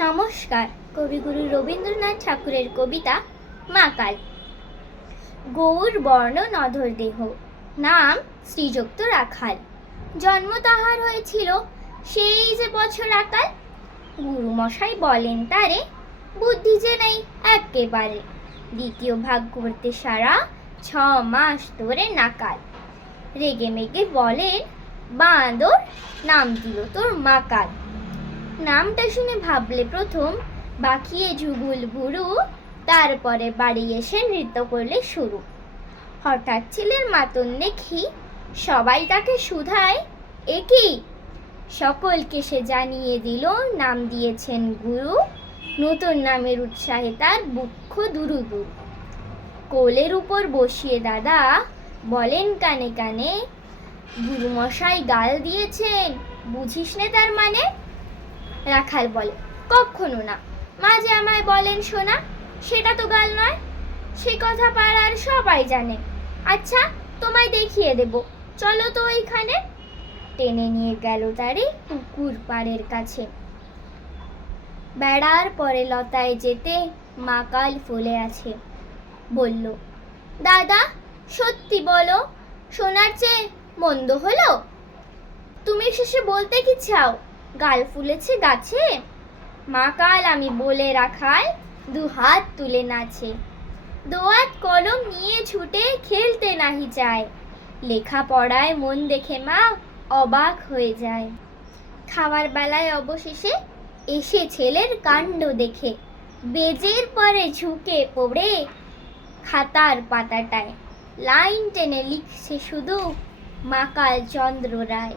নমস্কার। কবিগুরু রবীন্দ্রনাথ ঠাকুরের কবিতা মাকাল। গৌর বর্ণ নধর দেহ, নাম শ্রীযুক্ত রাখাল। জন্ম তাহার হয়েছিল সেই যে বছর আকাল। গুরুমশাই বলেন তারে, বুদ্ধি যে নেই একেবারে। দ্বিতীয় ভাগ করতে সারা 6 মাস ধরে নাকাল। রেগে মেগে বলেন, বাঁদর, নাম দিল তোর মাকাল। নামটা শুনে ভাবলে প্রথম, বাকিয়ে যুগুল ভুরু, তারপরে বাড়ি এসে নৃত্য করলে শুরু। হঠাৎ ছেলের মাতন দেখি, সবাই তাকে শুধায়, এ কি? সকলকে সে জানিয়ে দিল, নাম দিয়েছেন গুরু। নতুন নামের উৎসাহে তার বুক্ষ দুরু দুরু। কোলের উপর বসিয়ে দাদা বলেন কানে কানে, গুরুমশাই গাল দিয়েছেন, বুঝিস নে তার মানে? রাখাল বলে, কখনো না, মাঝে আমায় বলেন শোনা, সেটা তো গাল নয়, সে কথা পাড়ার সবাই জানে। আচ্ছা, তোমায় দেখিয়ে দেব, চলো তো ওইখানে। টেনে নিয়ে গেল তারে পুকুর পাড়ের কাছে। বেড়ার পরে লতায় যেতে মাকাল ফুলে আছে। বলল, দাদা সত্যি বলো, সোনার চেয়ে মন্দ হলো? তুমি শেষে বলতে কি চাও, গাল ফুলেছে গাছে? মাকাল আমি বলে রাখাল, 2 হাত তুলে নাচে। দোয়াত কলম নিয়ে ছুটে খেলতে নাহি চায়। লেখা পড়ায় মন দেখে মা অবাক হয়ে যায়। খাওয়ার বেলায় অবশেষে এসে ছেলের কাণ্ড দেখে, বেজের পরে ঝুঁকে পড়ে খাতার পাতাটায় লাইন টেনে লিখছে শুধু মাকাল চন্দ্র রায়।